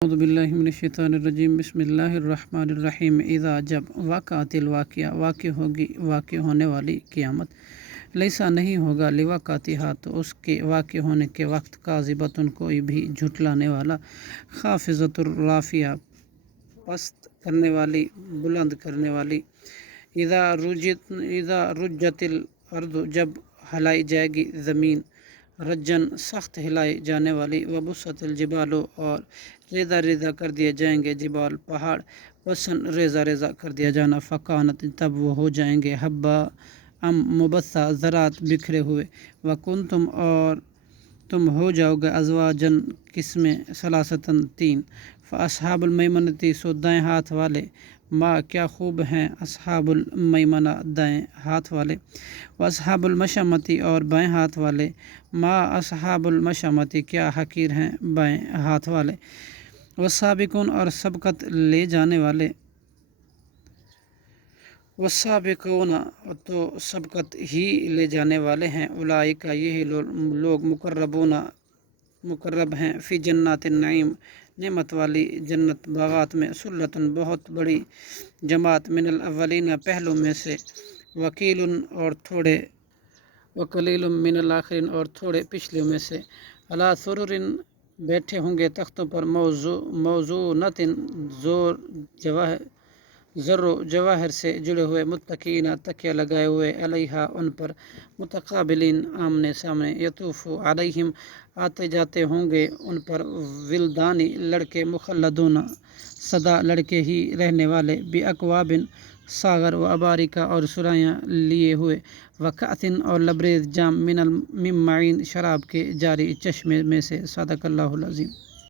اعوذ باللہ من الشیطان الرجیم بسم اللہ الرحمن الرحیم اذا جب وقعت الواقعہ واقع ہونے والی قیامت لیسا نہیں ہوگا لوقعتہا تو اس کے واقع ہونے کے وقت کاذبۃ کوئی بھی جھٹلانے والا خافضۃ الرافعہ پست کرنے والی بلند کرنے والی اذا رجت الارض جب ہلائی جائے گی زمین رجن سخت ہلائی جانے والی وبست الجبال اور ریزہ ریزہ کر دیے جائیں گے جبال پہاڑ وسن ریزہ ریزہ کر دیا جانا فکانت تب وہ ہو جائیں گے حبا مبثا ذرات بکھرے ہوئے وکنتم اور تم ہو جاؤ گے ازواجن قسمیں ثلاثتاً تین فاصحاب المیمنتی سو دائیں ہاتھ والے ماں کیا خوب ہیں اصحاب المیمنہ دائیں ہاتھ والے واصحاب المشأمتی اور بائیں ہاتھ والے ماں اصحاب المشأمتی کیا حقیر ہیں بائیں ہاتھ والے والسابقون اور سبقت لے جانے والے والسابقون تو سبقت ہی لے جانے والے ہیں اولئک یہی لوگ مقرب ہیں فی جنات النعیم نعمت والی جنت باغات میں سلتن بہت بڑی جماعت من الاولین پہلوں میں سے وکیل اور تھوڑے وقلیل من الاخرین اور تھوڑے پچھلے میں سے علی سرر بیٹھے ہوں گے تختوں پر موضونۃ زر و جواہر سے جڑے ہوئے متکئین تکیہ لگائے ہوئے علیہا ان پر متقابلین آمنے سامنے یطوف علیہم آتے جاتے ہوں گے ان پر ولدانی لڑکے مخلدون سدا لڑکے ہی رہنے والے باکواب ساغر و اباریکا اور سرائیاں لیے ہوئے وکأسٍ اور لبریز جام من معین شراب کے جاری چشمے میں سے صدق اللہ العظیم.